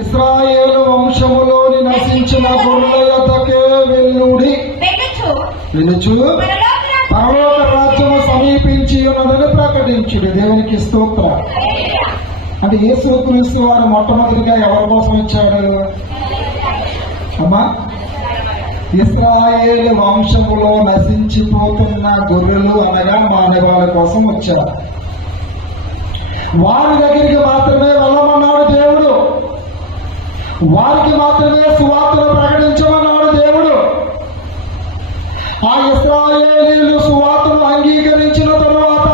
ఇస్రాయేలు వంశములోని నశించిన గొర్రెల యొద్దకే వెల్లుడి వెలుచు పరలోక రాజ్యము సమీపించి ఉన్నదని ప్రకటించుడు. దేవునికి స్తోత్రం. అంటే యేసుక్రీస్తు వారు మొట్టమొదటిగా ఎవరి కోసం వచ్చాడు అమ్మా. ఇస్రాయేల్ వంశములో నశించిపోతున్న గొర్రెలు అనగా మానవాళి కోసం వచ్చారు. వారి దగ్గరికి మాత్రమే వెళ్ళమన్నాడు దేవుడు. వారికి మాత్రమే సువార్తను ప్రకటించమన్నాడు దేవుడు. ఆ ఇస్రాయేలీలు సువార్తను అంగీకరించిన తరువాత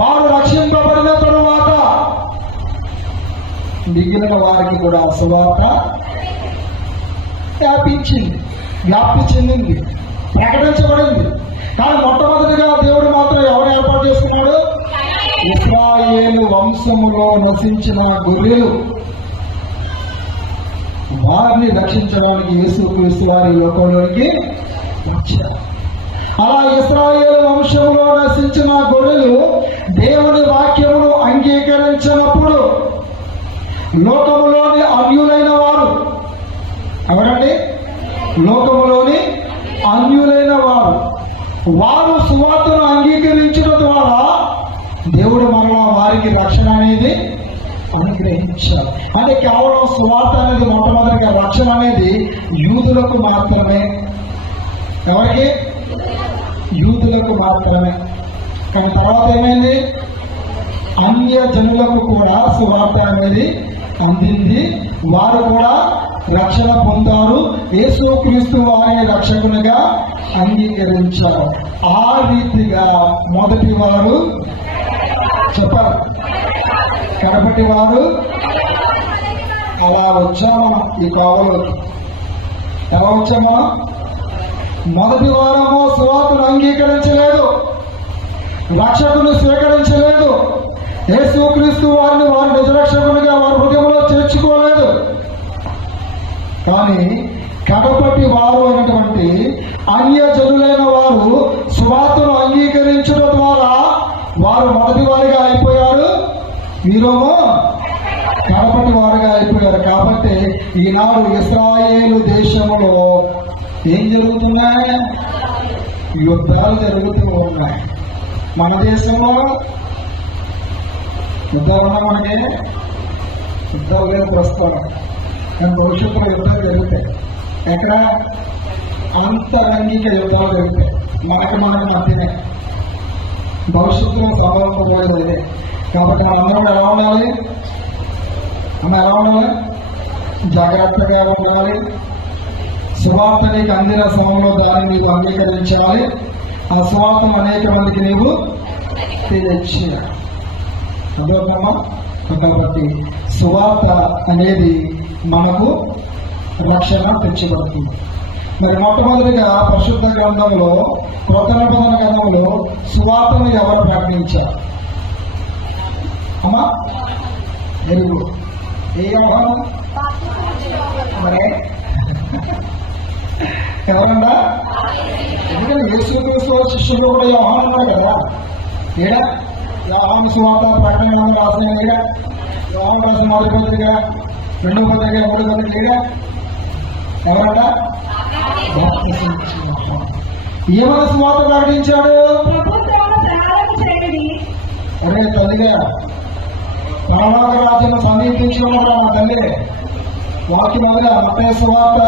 వారు రక్షింపబడిన తరువాత మిగిలిన వారికి కూడా సువార్త వ్యాపించింది వ్యాప్తి చెందింది ప్రకటించబడింది. కానీ మొట్టమొదటిగా దేవుడు మాత్రం ఎవరు ఏర్పాటు చేసుకున్నాడు? ఇస్రాయేలు వంశములో నశించిన గొర్రెలు. వారిని రక్షించడానికి యేసుక్రీస్తు వారి లోకంలోనికి అలా ఇస్రాయేల్ వంశంలో నశించిన గొర్రెలు దేవుని వాక్యమును అంగీకరించినప్పుడు లోకములోని అన్యులైన వారు ఎవరండి? లోకములోని అన్యులైన వారు. వారు సువార్తను అంగీకరించడం ద్వారా దేవుడు మరలా వారికి రక్షణ అనేది గ్రహించారు. అంటే కేవలం సువార్త అనేది మొట్టమొదటిగా రక్షణ అనేది యూదులకు మాత్రమే. ఎవరికి? యూదులకు మాత్రమే. కానీ తర్వాత ఏమైంది? అన్య జనులకు కూడా సువార్త అనేది అందింది. వారు కూడా రక్షణ పొందారు. యేసు క్రీస్తు వారిని రక్షకునిగా అంగీకరించారు. ఆ రీతిగా మొదటి వారు చెప్పారు. కడపటి వారు అలా వచ్చాము ఈ కావలోకి ఎలా వచ్చామా? మొదటి వారము సువార్తను అంగీకరించలేదు. రక్షకుని స్వీకరించలేదు. యేసుక్రీస్తు వారిని వారి నిజరక్షకునిగా వారి హృదయంలో చేర్చుకోలేదు. కానీ కడపటి వారు అయినటువంటి అన్యజనులైన వారు సువార్తను అంగీకరించడం ద్వారా వారు మొదటి వారిగా అయిపోయారు మీరేమో కడపటి వారుగా అయిపోయారు కాబట్టి ఈనాడు ఇస్రాయేలు దేశంలో ఏం జరుగుతున్నాయి? యుద్ధాలు జరుగుతూ ఉన్నాయి. మన దేశంలో యుద్ధాలు ఉన్నా మనకి? యుద్ధాలు లేదు ప్రస్తుతం. కానీ భవిష్యత్తులో యుద్ధాలు జరుగుతాయి. ఎక్కడ? అంతరంగిక యుద్ధాలు జరుగుతాయి. మనకి మనకి మధ్యనే. భవిష్యత్తులో సంభవించబోయేది కాబట్టి మనందరం ఎలా ఉండాలి మనం ఎలా ఉండాలి జాగ్రత్తగా ఉండాలి సువార్త నీకు అందిన సమయంలో దాన్ని నీకు అంగీకరించాలి ఆ సువార్తం అనేక మందికి నీవు తెలియచేయాలి అర్థమమ్మా కాబట్టి సువార్త అనేది మనకు రక్షణ తెచ్చబడుతుంది మరి మొట్టమొదటిగా పరిశుద్ధ గ్రంథంలో కొత్త నిబంధన గ్రంథంలో సువార్తను ఎవరు ప్రకటించారు? అమ్మా ఎరుగు ఏ ఆహ్వానం మరి? ఎవరన్నా ఎందుకంటే యేసుక్రీస్తు శిష్యులు కూడా యోహాన్ ఉన్నారు కదా. ఏడా? యోహాన్ సువార్త ప్రకటన రాసిన ఏడా యోహాన్ రాసిన మొదటి పత్రిక రెండో పత్రిక మూడో పత్రిక ఏడా ఎవరన్నా. ఏమని సువార్త ప్రకటించాడు? ఒరే తల్లిగా పరలోక రాజ్యం సమీపించి మా తల్లి. వాక్యం మొదల మత సువార్త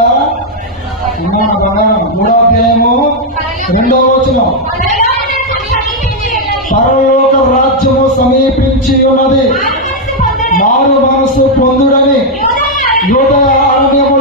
ఉన్న బంగారం మూడాధ్యాయము రెండో వచనం. పరలోక రాజ్యము సమీపించి ఉన్నది. మారు మనసు పొందుడని యూద ఆరోగ్యము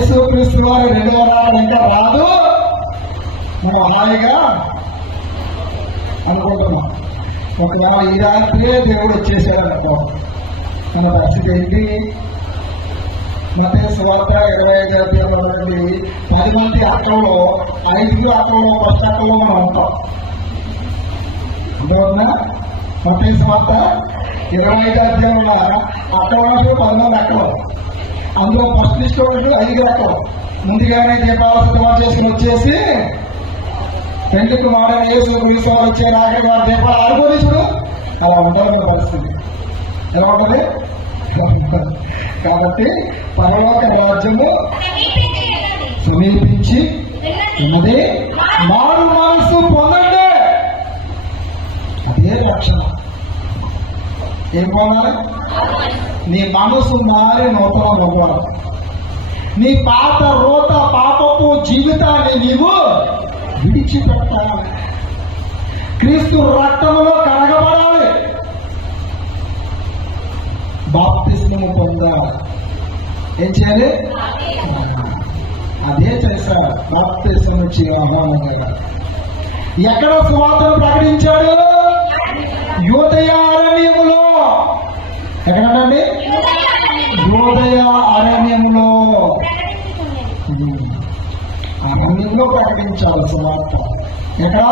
యేసుక్రీస్తు వారి రెండవ రావడం ఇంకా రాదు. మనం హాయిగా అనుకుంటున్నాం. ఒకవేళ ఈ రాత్రే దేవుడు వచ్చేసాడు అనుకో మన పరిస్థితి ఏంటి? మత స్వార్థ ఇరవై ఐదు అధ్యాయంలో పది మంది అక్కల్లో ఐదుగురు అక్కల్లో ఫస్ట్ అక్కల్లో మనం ఉంటాం. అర్థమవుతుందా మత స్వార్థ ఇరవై ఐదు అధ్యాయంలో అక్కడ ఉన్నప్పుడు పది మంది అక్కలు అందులో ఫస్ట్ లిస్ట్ ఐదు ఐదుగురు ముందుగానే దీపాలు సిద్ధం చేసుకుని వచ్చేసి పెళ్ళికి వాడని వేసు మీసాలు వచ్చే నాగరి వారి దీపాలు ఆడుకోని చూడు అలా ఉండాలి మన పరిస్థితి. ఎలా ఉంటుంది? కాబట్టి పరలోక రాజ్యము సమీపించి ఉన్నది. మారు మనసు పొందండి. అదే రక్షణ. ఏం పొందాలి? నీ మనసు మారి నూతన అవ్వాలి నీ పాత రోత పాపపు జీవితాన్ని నీవు విడిచిపెట్టాలి. క్రీస్తు రక్తములో కడగబడాలి బాప్తిస్మము పొందాలి ఏం చేయాలి? అదే చేశారు. బాప్తిస్మం ఇచ్చి ఆహ్వానం ఎక్కడ సువార్తను ప్రకటించాడు? యోదయ అరణ్యం ఎక్కడండి యోదయ అరణ్యములో. అరణ్యంలో ప్రకటించాలి సువార్త ఎక్కడ?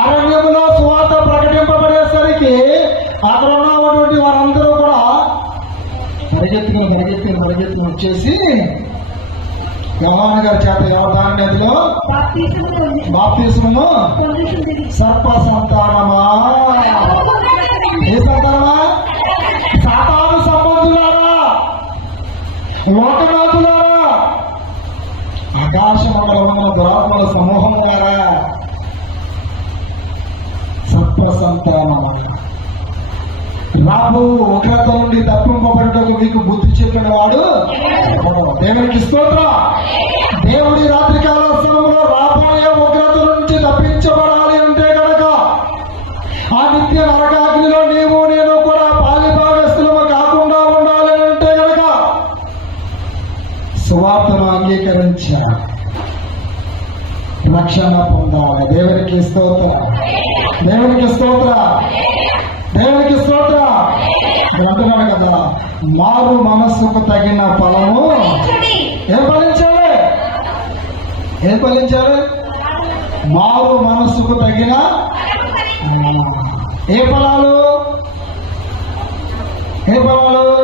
అరణ్యములో. సువార్త ప్రకటింపబడేసరికి అక్కడ ఉన్నటువంటి వారందరూ కూడా పరిగెత్తుకుని పరిగెత్తుకుని పరిగెత్తుకుని వచ్చేసి యోహాన్ గారి చేత యోహాన్ నదిలో బాప్తిస్మము సర్ప సంతానమా ఉన్న సమూహం ద్వారా సర్ప రాబు ఉగ్రత నుండి తప్పింపబడటకు మీకు బుద్ధి చెప్పిన వాడు దేవునికి స్తోత్ర. దేవుడి రాత్రికాల సమయంలో రాబోయే ఉగ్రత నుంచి తప్పించబడ రక్షణ పొందాలి దేవునికి స్తోత్ర. దేవునికి స్తోత్ర. దేవునికి స్తోత్ర. అంటున్నాడు కదా మారు మనస్సుకు తగిన ఫలము ఏం ఫలించాలి? ఏం ఫలించాలి? మారు మనస్సుకు తగిన ఏ ఫలాలు? ఏ ఫలాలు?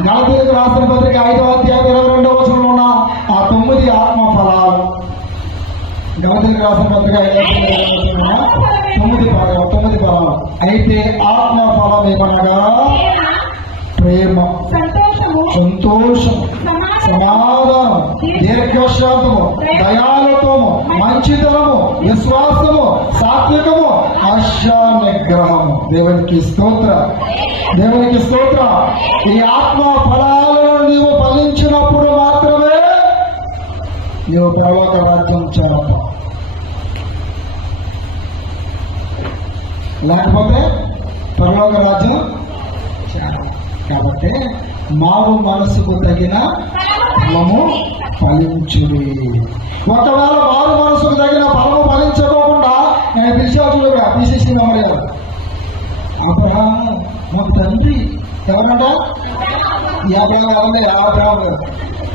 నలభై రాష్ట్ర పత్రిక ఐదో అధ్యాయం గణపతికి రాసిన పత్రిక ఐదో అధ్యాయం ఇరవై వచనంలో ఉన్న తొమ్మిది ఫలాలు తొమ్మిది ఫలాలు అయితే ఆత్మ ఫలం ఏమనగా ప్రేమ సంతోషం సమాధానం దీర్ఘశాంతము దయాలతోము మంచితనము విశ్వాసము సాత్వికము నిగ్రహము దేవునికి స్తోత్ర దేవునికి స్తోత్ర. ఈ ఆత్మ ఫలాలను నీవు ఫలించినప్పుడు మాత్రమే నీవు పర్వత రాజ్యం చేరతావు. లేకపోతే పరలోక రాజ్యం. కాబట్టి మారు మనసుకు తగిన ఫలము ఫలించుడి. ఒకవేళ మారు మనసుకు తగిన ఫలము ఫలించకోకుండా నేను పిలిచేవాళ్ళుగా పిసిసి నమ్మలేదు అబ్రహాం మాకు తండ్రి ఎవరంట? ఈ అబ్రహాం అబ్రహాం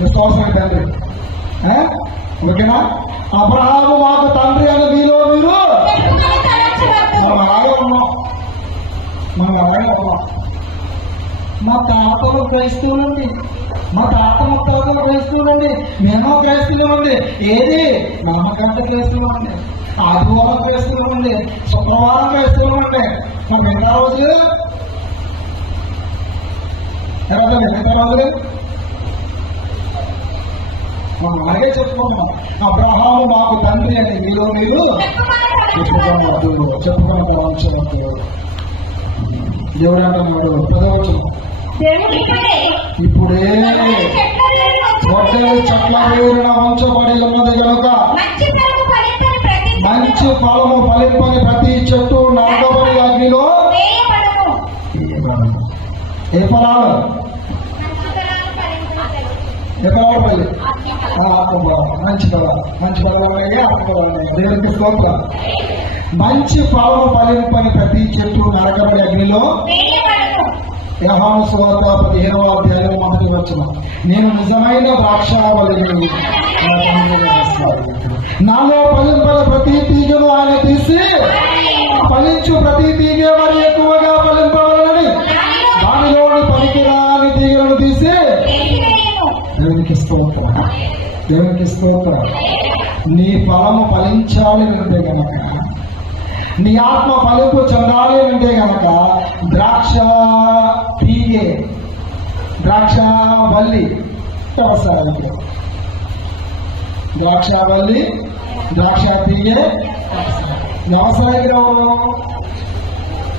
విశ్వాసం తండ్రి. ఆ? ఓకేనా? అబ్రహాము మాకు తండ్రి అని మీలో మీరు మనం అలాగే ఉన్నాం మనం అలాగే ఉన్నాం మా తాతలు క్రైస్తవులండి మా తాత ముత్తాతలు క్రైస్తవులండి మేము క్రైస్తవులండి ఏది నామకంట క్రైస్తవులండి ఆదివారం క్రైస్తవులండి శుక్రవారం క్రైస్తవులండి మా మిగతా రోజు ఎవరు మిగతా రోజులు మనం అలాగే చెప్పుకున్నాం అబ్రహాము మాకు తండ్రి అని మీరు మీరు చెప్పుకోవద్దు చెప్పుకున్న ప్రపంచవద్దు దేవుడు అంటున్నాడు పదవచ్చు ఇప్పుడే గొడ్డలి చెట్ల వేరున ఉంచబడి ఉన్నది కనుక మంచి ఫలము ఫలింపని ప్రతి చెట్టు నరకబడి అగ్నిలో ఏ ఫలాలు? ఏ ఫలాలు మంచి ఫలం మంచి ఫలం ఉన్నాయి దేవునికి స్తోత్రం. మంచి ఫలము ఫలింపని ప్రతి చెట్టు నరకబడి అగ్నిలో యహాను సువార్త పదిహేనవ అధ్యాయం మొదటి వచ్చిన నేను నిజమైన ద్రాక్షావళిని నాలో ఫలింపల ప్రతి తీగను ఆయన తీసి ఫలించు ప్రతి తీగే మరి. స్తోత్రం దేవునికి స్తోత్రం నీ ఫలము ఫలించాలి అంటే కనుక నీ ఆత్మ ఫలింపు చెందాలి అంటే కనుక ద్రాక్ష తీగే ద్రాక్ష వల్లి వ్యవసాయం ద్రాక్ష వల్లి ద్రాక్ష తీగే వ్యవసాయ ఎవరు?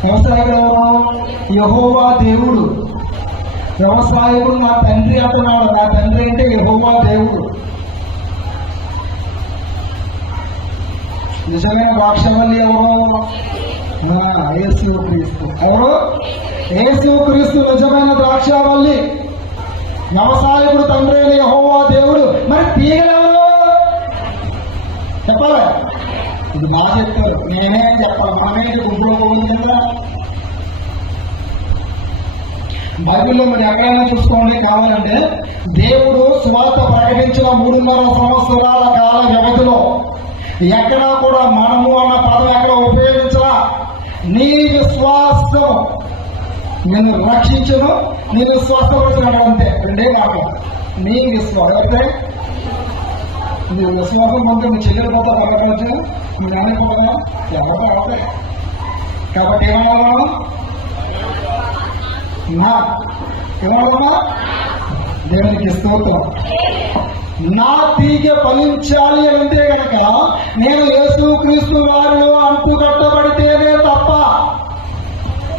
వ్యవసాయ ఎవరు? యహోవా దేవుడు. వ్యవసాయకుడు నా తండ్రి అంటున్నాడు. నా తండ్రి అంటే యహోవా దేవుడు. నిజమైన ద్రాక్షవల్లి ఎవరు? ఆ, క్రీస్తు ఎవరు? యేసు క్రీస్తు నిజమైన ద్రాక్షవల్లి. వ్యవసాయకుడు తండ్రి అయిన యహోవా దేవుడు. మరి తీగలు చెప్పాలి? ఇది బాగా చెప్తారు నేనే చెప్పాలి. మనమే గుంపులో పోతుంది కదా బైబిల్లో మీరు ఎక్కడైనా చూసుకోండి కావాలంటే దేవుడు స్వార్థ ప్రకటించిన మూడున్నర సంవత్సరాల కాల వ్యవధిలో ఎక్కడా కూడా మనము అన్న పదం ఎక్కడ ఉపయోగించరా నీ విశ్వాసం నిన్ను రక్షించను నేను స్వస్థపరచడం అంతే. రెండే మాటలు నీ విశ్వాసం అయితే నీ విశ్వాసం పొందితే మీ చెల్లెలు పోతా తగ్గవచ్చు మీ నాన్న పోతా ఎవరు కాబట్టి ఏమన్నా నా ఏమన్నా దేవునికి స్తోత్రం. నా తీగ ఫలించాలి అంటే గనక నేను యేసు క్రీస్తు వారిలో అంటుకట్టబడితేనే తప్ప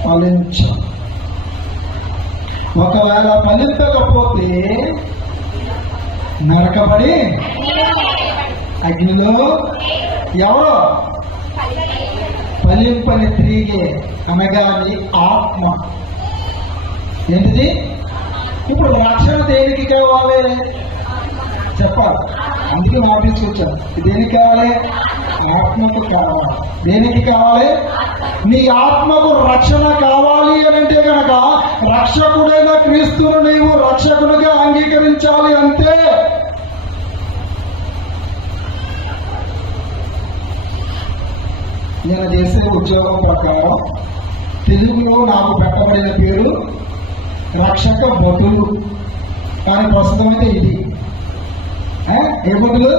ఫలించ ఒకవేళ ఫలించకపోతే నరకబడి అగ్నిలో ఎవరో? ఫలింపని తిరిగే అనగాని ఆత్మ. ఏంటిది? ఇప్పుడు రక్షణ దేనికి కావాలి? చెప్పాలి. అందుకే నోటీస్ వచ్చాను దేనికి కావాలి? ఆత్మకు కావాలి. దేనికి కావాలి? నీ ఆత్మకు రక్షణ కావాలి అని అంటే కనుక రక్షకుడైన క్రీస్తును నీవు రక్షకునిగా అంగీకరించాలి అంతే నేను చేసే ఉద్యోగం ప్రకారం తెలుగులో నాకు పెట్టబడిన పేరు రక్షక భటులు కానీ ప్రస్తుతం అయితే ఇది. ఏ? భటులు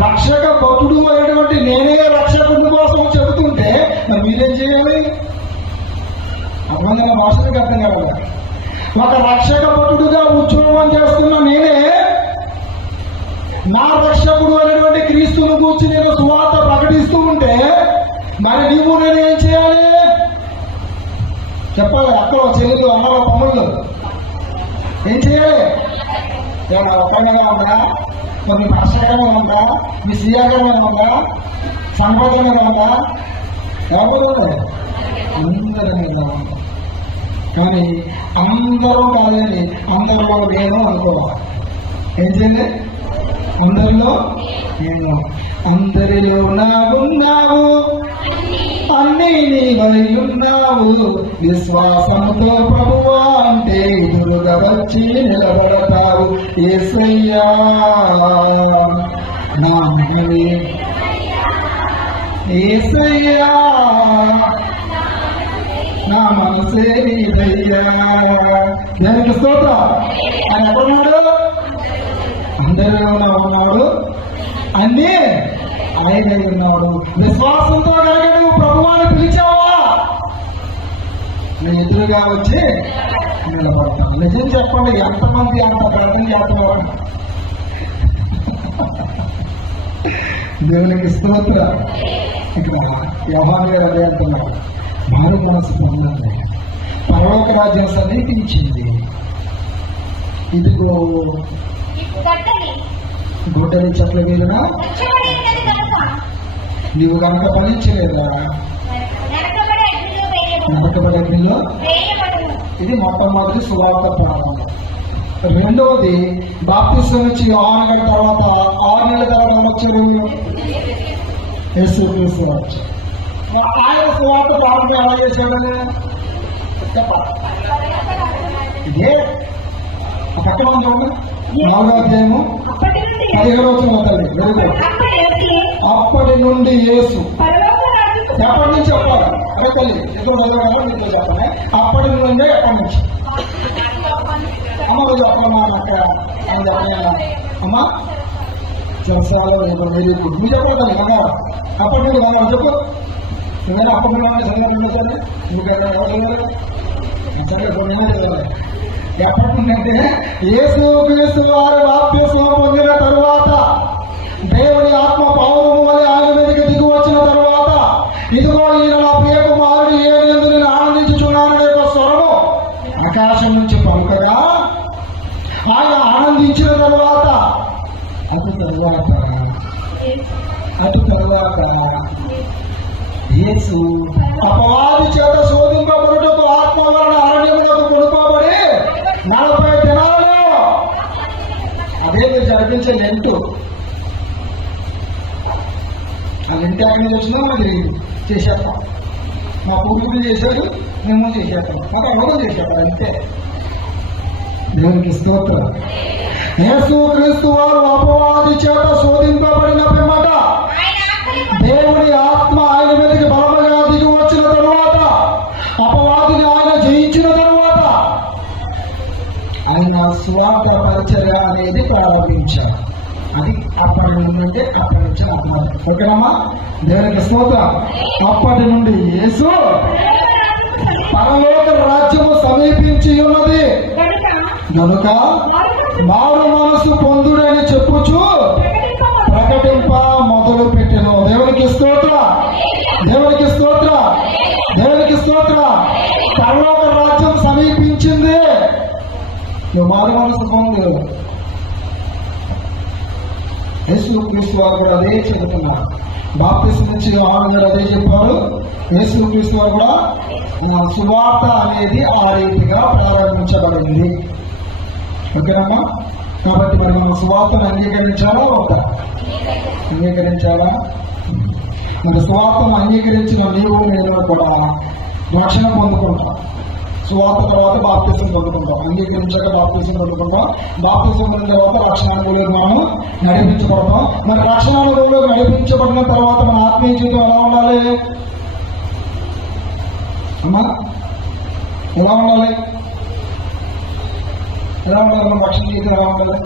రక్షక భటుడు అనేటువంటి నేనే రక్షకుడు కోసం చెబుతుంటే మరి మీరేం చేయాలి అర్థమైన భాషలకు అర్థం కావాలి. ఒక రక్షక భటుడుగా ఉద్యోగం చేస్తున్న నేనే నా రక్షకుడు అనేటువంటి క్రీస్తును కూర్చి నేను సువార్త ప్రకటిస్తూ ఉంటే మరి నీవు నేను ఏం చేయాలి? చెప్పాలి? అక్కడ చెల్లెలు అమ్మలో తమ్ముళ్ళు. ఏం చేయాలి ఏమన్నా ఒక్కగా ఉందా? కొన్ని పరిశ్రమగా ఉందా? మీ సీఆర్గా ఉందా? సంపదగా ఉందా? ఎవరు అందరి మీద కానీ అందరూ కాదండి అందరిలో నేను అనుకోవాలి. ఏం చేయండి అందరిలో? నేను. అందరిలో నా ఉన్నావు అన్ని నీవై ఉన్నావు విశ్వాసంతో ప్రభువా అంటే ఎదురుగా వచ్చి నిలబడతావు. ఏసయ్యా నా మనవి ఏసయ్యా నా మనసే నీదయ్యా దానికి స్తోత్ర. ఆయన ఎక్కడున్నాడు అందరిలో ఉన్నాడు. అన్నీ ఆయన ఉన్నాడు. విశ్వాసంతో కనుక నువ్వు ప్రభువాన్ని పిలిచావా? నేను ఎదురుగా వచ్చి నిలబడతాను. నిజం చెప్పండి ఎంతమంది అంత ప్రయత్నం చేస్తున్నారు? దేవునికి స్తోత్ర. ఇక్కడ వ్యవహారం అదే అంటున్నాడు మారు మనసు పొందండి. పరలోక రాజ్యం సమీపించింది. ఇదిగో గడ్డని చెట్ల కనుక నీవు కనుక ఫలించలేదా నరకబడి అగ్నిలో. ఇది మొట్టమొదటి సువార్త ప్రారంభం రెండవది బాప్తిస్వం ఇచ్చి యోహాన్ గారి తర్వాత ఆరు నెలల తర్వాత వచ్చారు ఆయన సువార్త ప్రారంభం ఎలా చేశాడు చెప్పాలి ఇదే. ఆ పక్కన ఉంది నాలుగో అధ్యాయము పదిహేడు వచ్చిన తల్లి అప్పటి నుండి యేసు. ఎప్పటి నుంచి చెప్పాలి? అదే తల్లి ఎప్పుడు అప్పటి నుండి ఎప్పటి నుంచి? అమ్మ చెప్పమ్మా అక్క అని చెప్పండి అమ్మా. చెరసాల వెరీ గుడ్ నువ్వు చెప్పాలి తల్లి బంగారం అప్పటి నుండి చెప్పు. నువ్వేనా అప్పటి నుండి సరే నువ్వు ఎవరు చదివారు సరే కొన్ని చదివాలి ఎప్పటి నుండి అంటే క్రీస్తు వారు బాప్తిస్మం పొందిన తరువాత దేవుని ఆత్మ పౌరము వలె ఆయన మీదకి దిగి వచ్చిన తర్వాత ఇదిగో ఈయన నా ప్రియ కుమారుడు ఏనేందు నేను ఆనందించుచున్నాననే ఒక స్వరము ఆకాశం నుంచి పలుకగా ఆయన ఆనందించిన తర్వాత అటు తర్వాత అటు తర్వాత యేసు అపవాది చేత శోధింపబడుటకు ఆత్మ వలన అరణ్యములకు కొనుకోబడి నలభై దినాలు అదే మీరు అది ఎంత ఆ లెంట్ ఎక్కడి నుంచి వచ్చినా మరి చేసేస్తాం మా పూర్వీకులు చేశారు మేము చేసేస్తాం మాకు ఎవరు చేశారు అంతే దేవునికి స్తోత్రం యేసు క్రీస్తు వారు అపవాది చేత శోధింపబడిన పిమ్మట దేవుని ఆత్మ ఆయన మీదకి బలముగా దిగి వచ్చిన తరువాత అపవాదిని ఆయన జయించిన తరువాత ఆయన స్వార్థ పరిచర్య అనేది ప్రారంభించారు అది అప్పటి నుండి అంటే అప్పటి నుంచి అర్థం ఓకేనమ్మా? దేవునికి స్తోత్రం. అప్పటి నుండి యేసు పరలోక రాజ్యము సమీపించి ఉన్నది. కనుక మారు మనసు పొందుడని చెప్పుచు ప్రకటింప మొదలు పెట్టిన. దేవునికి స్తోత్ర. దేవునికి స్తోత్ర. దేవునికి స్తోత్ర. పరలోక రాజ్యం సమీపించింది. నువ్వు మారు మనసు పొందు యేసు క్రీస్తు వారు కూడా అదే చెబుతున్నారు. బాప్తిసం నుంచి వాళ్ళు గారు అదే చెప్పారు. యేసు క్రీస్తు వారు కూడా సువార్త అనేది ఆ రీతిగా ప్రారంభించబడింది. ఓకేనమ్మా? కాబట్టి మరి మనం సువార్తను అంగీకరించాలా వద్దా? అంగీకరించాలా? మరి సువార్తను అంగీకరించిన నీవు నేను కూడా రక్షణ పొందుకుంటాం. సువార్త తర్వాత బాప్తీసం పొందుకుంటాం. అంగీకరించాక బాప్తీసం పొందుకుంటాం. బాప్తీసం పొందిన తర్వాత రక్షణ అనుభవంలో మనం నడిపించబడతాం. మరి రక్షణానుభవంలో నడిపించబడిన తర్వాత మన ఆత్మీయ జీవితం ఎలా ఉండాలి? అమ్మా ఎలా ఉండాలి? ఎలా ఉండాలి? మన రక్షణ జీవితం ఎలా ఉండాలి?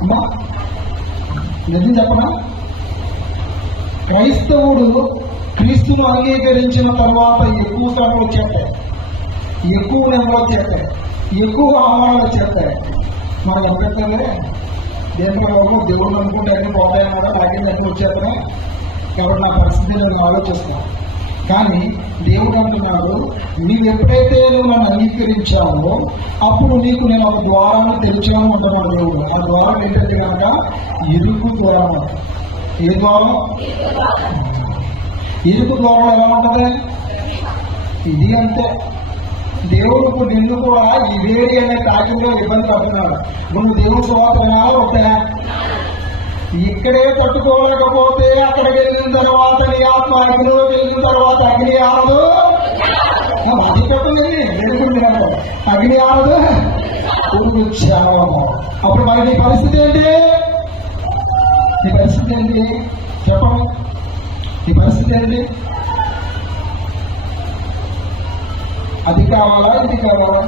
అమ్మా నిజం చెప్పనా? క్రైస్తవుడు క్రీస్తును అంగీకరించిన తర్వాత ఎక్కువ శ్రమలు వచ్చేస్తాయి. ఎక్కువ నెంబర్ వచ్చేస్తాయి ఎక్కువ అవమానాలు వచ్చేస్తాయి మనం ఎంపెట్టాలే దేంట్లో దేవుడు అనుకుంటే అన్ని పోతాయని కూడా నాకేం అన్ని వచ్చేస్తాయి కాబట్టి నా పరిస్థితి నేను ఆలోచిస్తాను. కానీ దేవుడు అంటున్నాడు నీవు ఎప్పుడైతే నువ్వు నన్ను అంగీకరించావో అప్పుడు నీకు నేను ఒక ద్వారాన్ని తెరిచాను అంటున్నాడు దేవుడు. ఆ ద్వారం ఏంటంటే కనుక ఇరుకు ద్వారం. ఏ ద్వారం? ఇరుకు ద్వారం. ఎలా ఉంటుంది? ఇది అంతే. దేవుడు నిన్ను కూడా ఇదేరి అనే టాకింగ్లో ఇబ్బంది పడుతున్నాడు. నువ్వు దేవుడు సువాత వినాలి ఇక్కడే పట్టుకోలేకపోతే అక్కడికి వెళ్ళిన తర్వాత నీ ఆత్మ అగ్నిలో వెళ్ళిన తర్వాత అగ్ని ఆరదు. అది పెట్టండి వెలుగుంది అగ్ని ఆరదు. పురుగు అప్పుడు మరి నీ పరిస్థితి ఏంటి? నీ పరిస్థితి ఏంటి? చెప్పండి. నీ పరిస్థితి ఏంటి? అది కావాలా ఇది కావాలా